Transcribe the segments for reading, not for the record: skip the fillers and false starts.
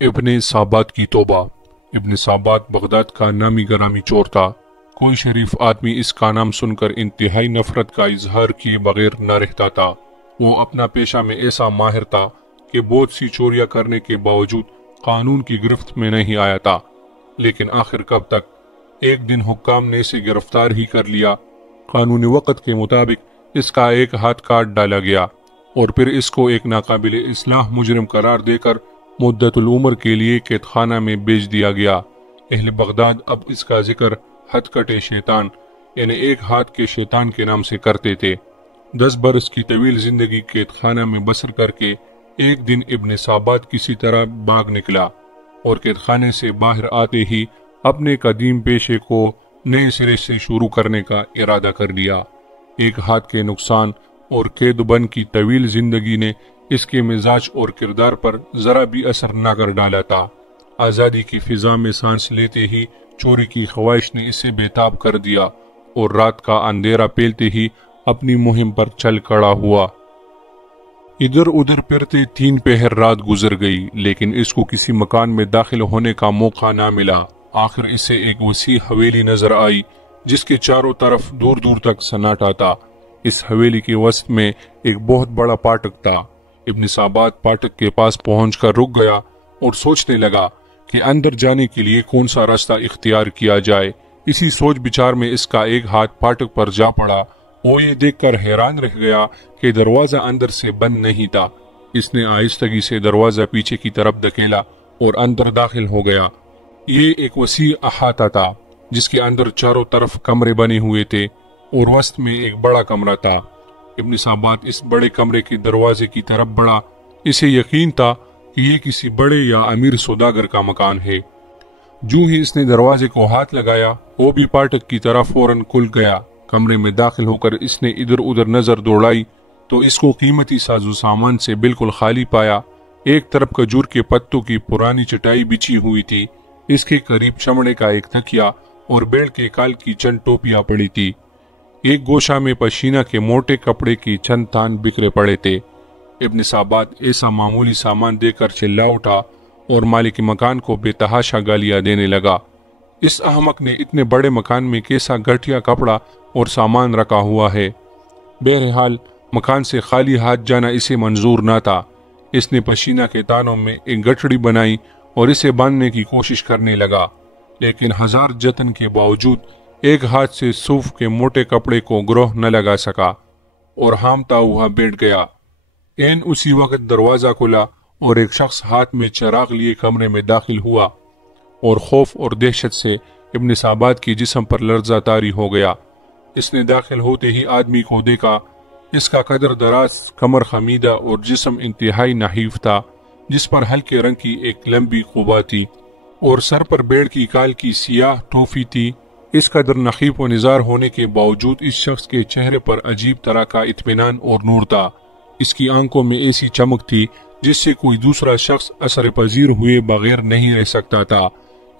ابن صابات کی توبہ۔ ابن صابات بغداد کا نامی گرامی چور تھا۔ کوئی شریف آدمی اس کا نام سن کر انتہائی نفرت کا اظہار کیے بغیر نہ رہتا تھا۔ وہ اپنا پیشہ میں ایسا ماہر تھا کہ بہت سی چوریاں کرنے کے باوجود قانون کی گرفت میں نہیں آیا تھا، لیکن آخر کب تک ایک دن حکام نے اسے گرفتار ہی کر لیا۔ قانون وقت کے مطابق اس کا ایک ہاتھ کاٹ ڈالا گیا اور پھر اس کو ایک ناقابل اصلاح مجرم قرار دے کر مدت العمر کے لیے قید خانہ میں بیچ دیا گیا۔ اہل بغداد اب اس کا ذکر ہتھ کٹے شیطان یعنی ایک ہاتھ کے شیطان کے نام سے کرتے تھے۔ 10 برس کی طویل زندگی قید خانہ میں بسر کر کے ایک دن ابن صابات کسی طرح بھاگ نکلا اور قید خانے سے باہر آتے ہی اپنے قدیم پیشے کو نئے سرے سے شروع کرنے کا ارادہ کر لیا۔ ایک ہاتھ کے نقصان اور قید بند کی طویل زندگی نے اس کے مزاج اور کردار پر ذرا بھی اثر نہ کر ڈالا تھا۔ آزادی کی فضا میں سانس لیتے ہی چوری کی خواہش نے اسے بےتاب کر دیا اور رات کا اندھیرا پھیلتے ہی اپنی مہم پر چل کھڑا ہوا۔ ادھر ادھر پھرتے 3 پہر رات گزر گئی، لیکن اس کو کسی مکان میں داخل ہونے کا موقع نہ ملا۔ آخر اسے ایک وسیع حویلی نظر آئی جس کے چاروں طرف دور دور تک سناٹا تھا۔ اس حویلی کے وسط میں ایک بہت بڑا پاٹک تھا۔ ابن صابات پاٹک کے پاس پہنچ کر رک گیا اور سوچنے لگا کہ اندر جانے کے لیے کون سا راستہ اختیار کیا جائے۔ اسی سوچ بچار میں اس کا ایک ہاتھ پاٹک پر جا پڑا۔ وہ یہ دیکھ کر حیران رہ گیا کہ دروازہ اندر سے بند نہیں تھا۔ اس نے آہستگی سے دروازہ پیچھے کی طرف دھکیلا اور اندر داخل ہو گیا۔ یہ ایک وسیع احاطہ تھا جس کے اندر چاروں طرف کمرے بنے ہوئے تھے اور وسط میں ایک بڑا کمرہ تھا۔ ابن صابات اس بڑے کمرے کے دروازے کی طرف بڑھا۔ اسے یقین تھا کہ یہ کسی بڑے یا امیر سوداگر کا مکان ہے۔ جو ہی اس نے دروازے کو ہاتھ لگایا وہ بھی پاٹک کی طرف فوراً کھل گیا۔ کمرے میں داخل ہو کر اس نے ادھر ادھر نظر دوڑائی تو اس کو قیمتی سازو سامان سے بالکل خالی پایا۔ ایک طرف کھجور کے پتوں کی پرانی چٹائی بچھی ہوئی تھی، اس کے قریب چمڑے کا ایک تکیا اور بیڑ کے کال کی چند ٹوپیاں پڑی تھی۔ ایک گوشہ میں پشینہ کے موٹے کپڑے کی چند تھان بکھرے پڑے تھے۔ ابن صابات ایسا معمولی سامان دے کر چلا اٹھا اور مالک مکان کو بے تحاشا گالیاں دینے لگا۔ اس احمق نے اتنے بڑے مکان میں کیسا گھٹیا کپڑا اور سامان رکھا ہوا ہے؟ بہرحال مکان سے خالی ہاتھ جانا اسے منظور نہ تھا۔ اس نے پشینہ کے تانوں میں ایک گٹھڑی بنائی اور اسے باندھنے کی کوشش کرنے لگا، لیکن ہزار جتن کے باوجود ایک ہاتھ سے صوف کے موٹے کپڑے کو گروہ نہ لگا سکا اور ہامتا ہوا بیٹھ گیا۔ عین اسی وقت دروازہ کھلا اور ایک شخص ہاتھ میں چراغ لیے کمرے میں داخل ہوا اور خوف اور دہشت سے ابن صابات کی جسم پر لرزہ طاری ہو گیا۔ اس نے داخل ہوتے ہی آدمی کو دیکھا۔ اس کا قدر دراز، کمر خمیدہ اور جسم انتہائی نحیف تھا، جس پر ہلکے رنگ کی ایک لمبی قبا تھی اور سر پر بیڑ کی کال کی سیاہ ٹوفی تھی۔ اس قدر نحیف و نزار ہونے کے باوجود اس شخص کے چہرے پر عجیب طرح کا اطمینان اور نور تھا۔ اس کی آنکھوں میں ایسی چمک تھی جس سے کوئی دوسرا شخص اثر پذیر ہوئے بغیر نہیں رہ سکتا تھا۔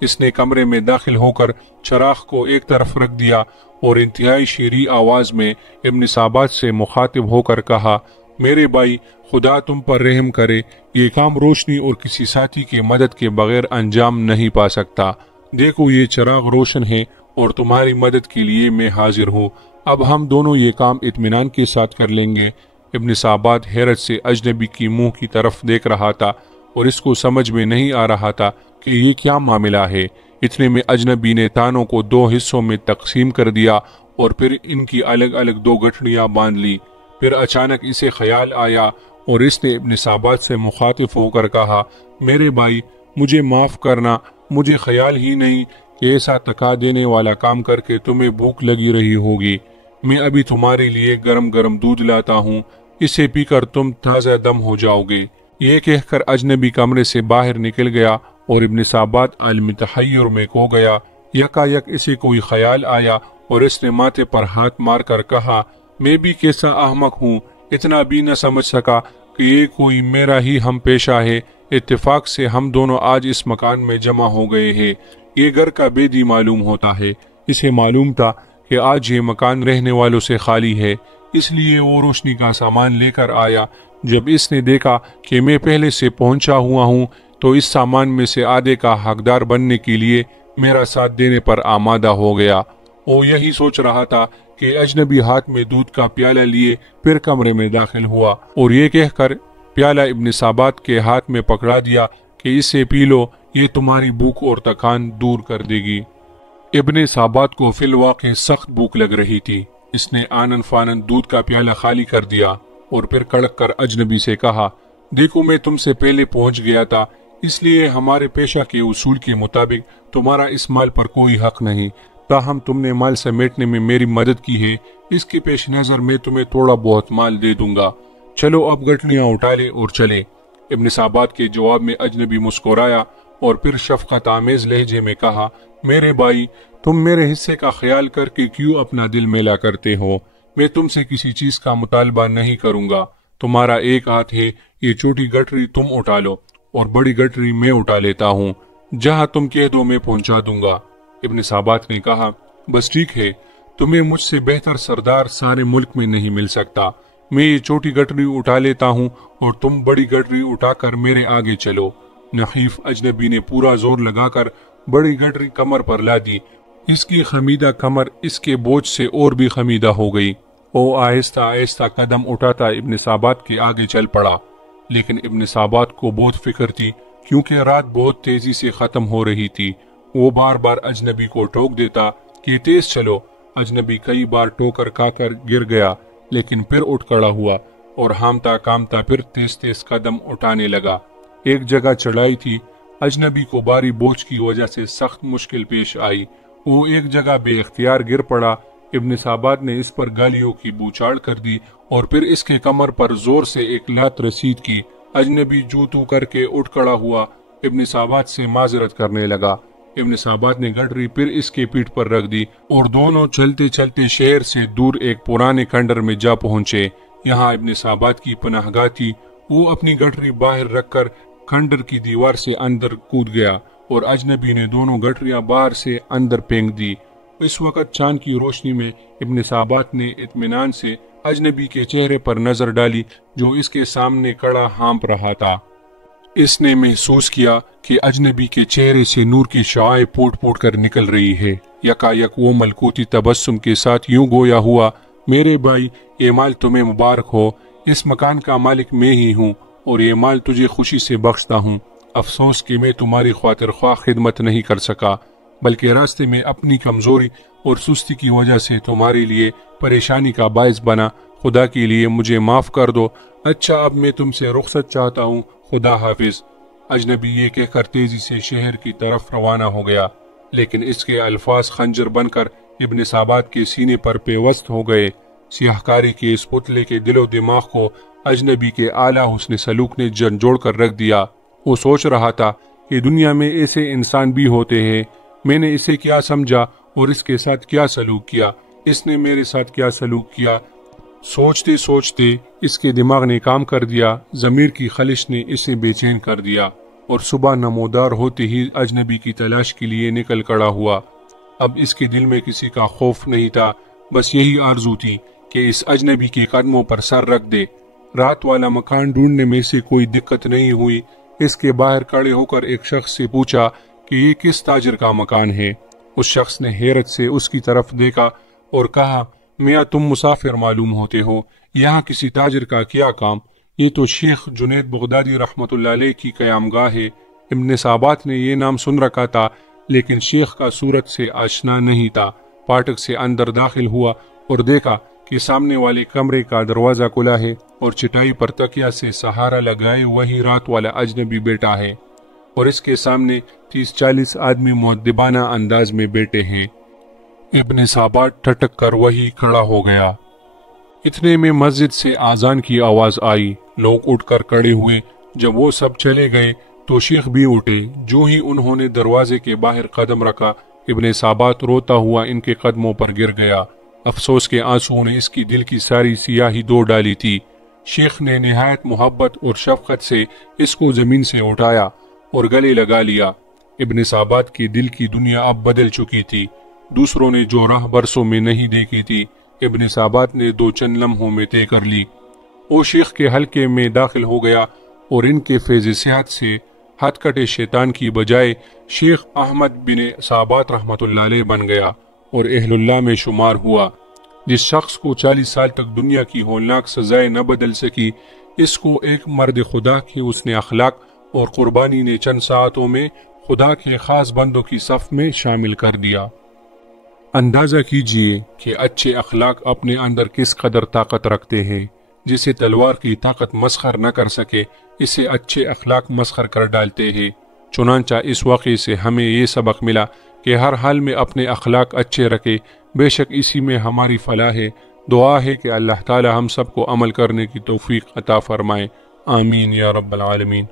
اس نے کمرے میں داخل ہو کر چراغ کو ایک طرف رکھ دیا اور انتہائی شیریں آواز میں ابن صابات سے مخاطب ہو کر کہا، میرے بھائی، خدا تم پر رحم کرے، یہ کام روشنی اور کسی ساتھی کے مدد کے بغیر انجام نہیں پا سکتا۔ دیکھو یہ چراغ روشن ہے اور تمہاری مدد کے لیے میں حاضر ہوں۔ اب ہم دونوں یہ کام اطمینان کے ساتھ کر لیں گے۔ ابن صابات حیرت سے اجنبی کی منہ کی طرف دیکھ رہا تھا اور اس کو سمجھ میں نہیں آ رہا تھا کہ یہ کیا معاملہ ہے۔ اتنے میں اجنبی نے تانوں کو 2 حصوں میں تقسیم کر دیا اور پھر ان کی الگ الگ 2 گٹھڑیاں باندھ لی۔ پھر اچانک اسے خیال آیا اور اس نے ابن صابات سے مخاطب ہو کر کہا، میرے بھائی، مجھے معاف کرنا، مجھے خیال ہی نہیں کہ ایسا تکا دینے والا کام کر کے تمہیں بھوک لگی رہی ہوگی۔ میں ابھی تمہارے لیے گرم گرم دودھ لاتا ہوں، اسے پی کر تم تازہ دم ہو جاؤ گے۔ یہ کہہ کر اجنبی کمرے سے باہر نکل گیا اور ابن صابات عالم تحیر میں کھو گیا۔ یکا یک اسے کوئی خیال آیا اور اس نے ماتھے پر ہاتھ مار کر کہا، میں بھی کیسا احمق ہوں، اتنا بھی نہ سمجھ سکا کہ یہ کوئی میرا ہی ہم پیشہ ہے۔ اتفاق سے ہم دونوں آج اس مکان میں جمع ہو گئے ہیں۔ یہ گھر کا بیدی معلوم ہوتا ہے۔ اسے معلوم تھا کہ آج یہ مکان رہنے والوں سے خالی ہے، اس لیے وہ روشنی کا سامان لے کر آیا۔ جب اس نے دیکھا کہ میں پہلے سے پہنچا ہوا ہوں، تو اس سامان میں سے آدھے کا حقدار بننے کے لیے میرا ساتھ دینے پر آمادہ ہو گیا۔ وہ یہی سوچ رہا تھا کہ اجنبی ہاتھ میں دودھ کا پیالہ لیے پھر کمرے میں داخل ہوا اور یہ کہہ کر پیالہ ابن ثابت کے ہاتھ میں پکڑا دیا کہ اسے پی لو، یہ تمہاری بھوک اور تکان دور کر دے گی۔ ابن ثابت کو فی الواقع سخت بھوک لگ رہی تھی۔ اس نے آنن فانن دودھ کا پیالہ خالی کر دیا اور پھر کڑک کر اجنبی سے کہا، دیکھو میں تم سے پہلے پہنچ گیا تھا، اس لیے ہمارے پیشہ کے اصول کے مطابق تمہارا اس مال پر کوئی حق نہیں، تاہم تم نے مال سمیٹنے میں میری مدد کی ہے، اس کے پیش نظر میں تمہیں تھوڑا بہت مال دے دوں گا، چلو اب گٹھلیاں اٹھا لے اور چلے۔ ابن ثابت کے جواب میں اجنبی مسکرایا اور پھر شفقت آمیز لہجے میں کہا، میرے بھائی تم میرے حصے کا خیال کر کے کیوں اپنا دل میلا کرتے ہو؟ میں تم سے کسی چیز کا مطالبہ نہیں کروں گا، تمہارا ایک ہاتھ ہے، یہ چھوٹی گٹری تم اٹھا لو اور بڑی گٹری میں اٹھا لیتا ہوں، جہاں تم کہہ دو میں پہنچا دوں گا۔ ابن ثابت نے کہا، بس ٹھیک ہے، تمہیں مجھ سے بہتر سردار سارے ملک میں نہیں مل سکتا، میں یہ چھوٹی گٹری اٹھا لیتا ہوں اور تم بڑی گٹری اٹھا کر میرے آگے چلو۔ نحیف اجنبی نے پورا زور لگا کر بڑی گٹری کمر پر لا دی، اس کی خمیدہ کمر اس کے بوجھ سے اور بھی خمیدہ ہو گئی۔ وہ آہستہ آہستہ قدم اٹھاتا ابن ثابت کے آگے چل پڑا، لیکن ابن ثابت کو بہت فکر تھی کیونکہ رات بہت تیزی سے ختم ہو رہی تھی۔ وہ بار بار اجنبی کو ٹوک دیتا کہ تیز چلو۔ اجنبی کئی بار ٹوکر کھا کر گر گیا، لیکن پھر اٹھ کھڑا ہوا اور ہامتا کامتا پھر تیز تیز قدم اٹھانے لگا۔ ایک جگہ چڑھائی تھی، اجنبی کو بھاری بوجھ کی وجہ سے سخت مشکل پیش آئی، وہ ایک جگہ بے اختیار گر پڑا۔ ابن ثابت نے اس پر گالیوں کی بوچھاڑ کر دی اور پھر اس کے کمر پر زور سے ایک لات رسید کی۔ اجنبی جو تو کر کے اٹھ کھڑا ہوا، ابن ثابت سے معذرت کرنے لگا۔ ابن ثابت نے گٹری پھر اس کے پیٹھ پر رکھ دی اور دونوں چلتے چلتے شہر سے دور ایک پرانے کھنڈر میں جا پہنچے۔ یہاں ابن ثابت کی پناہ گاہ تھی۔ وہ اپنی گٹری باہر رکھ کر کھنڈر کی دیوار سے اندر کود گیا اور اجنبی نے دونوں گٹریاں باہر سے اندر پھینک دی۔ اس وقت چاند کی روشنی میں ابن ثابت نے اطمینان سے اجنبی کے چہرے پر نظر ڈالی جو اس کے سامنے کھڑا ہانپ رہا تھا۔ اس نے محسوس کیا کہ اجنبی کے چہرے سے نور کی شعاعیں پھوٹ پھوٹ کر نکل رہی ہے۔ یکا یک وہ ملکوتی تبسم کے ساتھ یوں گویا ہوا، میرے بھائی یہ مال تمہیں مبارک ہو، اس مکان کا مالک میں ہی ہوں اور یہ مال تجھے خوشی سے بخشتا ہوں۔ افسوس کہ میں تمہاری خاطر خواہ خدمت نہیں کر سکا، بلکہ راستے میں اپنی کمزوری اور سستی کی وجہ سے تمہارے لیے پریشانی کا باعث بنا، خدا کے لیے مجھے معاف کر دو۔ اچھا اب میں تم سے رخصت چاہتا ہوں، خدا حافظ۔ اجنبی یہ کہہ کر تیزی سے شہر کی طرف روانہ ہو گیا، لیکن اس کے الفاظ خنجر بن کر ابن ثابت کے سینے پر پیوست ہو گئے۔ سیاہکاری کے اس پتلے کے دل و دماغ کو اجنبی کے اعلیٰ حسن سلوک نے جھنجھوڑ کر رکھ دیا۔ وہ سوچ رہا تھا کہ دنیا میں ایسے انسان بھی ہوتے ہیں، میں نے اسے کیا سمجھا اور اس کے ساتھ کیا سلوک کیا، اس نے میرے ساتھ کیا سلوک کیا۔ سوچتے سوچتے اس کے دماغ نے کام کر دیا، ضمیر کی خلش نے اسے بے چین کر دیا اور صبح نمودار ہوتے ہی اجنبی کی تلاش کے لیے نکل کھڑا ہوا۔ اب اس کے دل میں کسی کا خوف نہیں تھا، بس یہی آرزو تھی کہ اس اجنبی کے قدموں پر سر رکھ دے۔ رات والا مکان ڈھونڈنے میں سے کوئی دقت نہیں ہوئی۔ اس کے باہر کھڑے ہو کر ایک شخص سے پوچھا کہ یہ کس تاجر کا مکان ہے۔ اس شخص نے حیرت سے اس کی طرف دیکھا اور کہا، میاں تم مسافر معلوم ہوتے ہو، یہاں کسی تاجر کا کیا کام؟ یہ تو شیخ جنید بغدادی رحمت اللہ علیہ کی قیام گاہ ہے۔ ابن ثابت نے یہ نام سن رکھا تھا، لیکن شیخ کا صورت سے آشنا نہیں تھا۔ پاٹک سے اندر داخل ہوا اور دیکھا کہ سامنے والے کمرے کا دروازہ کھلا ہے اور چٹائی پر تکیا سے سہارا لگائے وہی رات والا اجنبی بیٹا ہے اور اس کے سامنے 30-40 آدمی مؤدبانہ انداز میں بیٹھے ہیں۔ ابن ثابت ٹھٹک کر وہی کھڑا ہو گیا۔ اتنے میں مسجد سے اذان کی آواز آئی، لوگ اٹھ کر کھڑے ہوئے۔ جب وہ سب چلے گئے تو شیخ بھی اٹھے۔ جو ہی انہوں نے دروازے کے باہر قدم رکھا، ابن ثابت روتا ہوا ان کے قدموں پر گر گیا۔ افسوس کے آنسوؤں نے اس کی دل کی ساری سیاہی دھو ڈالی تھی۔ شیخ نے نہایت محبت اور شفقت سے اس کو زمین سے اٹھایا اور گلے لگا لیا۔ ابن ثابت کی دل کی دنیا اب بدل چکی تھی۔ دوسروں نے جو راہ برسوں میں نہیں دیکھی تھی، ابن ثابت نے 2 چند لمحوں میں طے کر لی۔ وہ شیخ کے حلقے میں داخل ہو گیا اور ان کے فیض صحت سے ہتھ کٹے شیطان کی بجائے شیخ احمد بن صابات رحمۃ اللہ علیہ بن گیا اور اہل اللہ میں شمار ہوا۔ جس شخص کو 40 سال تک دنیا کی ہولناک سزائیں نہ بدل سکی، اس کو ایک مرد خدا کے حسن اخلاق اور قربانی نے چند ساعتوں میں خدا کے خاص بندوں کی صف میں شامل کر دیا۔ اندازہ کیجئے کہ اچھے اخلاق اپنے اندر کس قدر طاقت رکھتے ہیں۔ جسے تلوار کی طاقت مسخر نہ کر سکے، اسے اچھے اخلاق مسخر کر ڈالتے ہیں۔ چنانچہ اس واقعے سے ہمیں یہ سبق ملا کہ ہر حال میں اپنے اخلاق اچھے رکھے، بے شک اسی میں ہماری فلاح ہے۔ دعا ہے کہ اللہ تعالی ہم سب کو عمل کرنے کی توفیق عطا فرمائے، آمین یا رب العالمین۔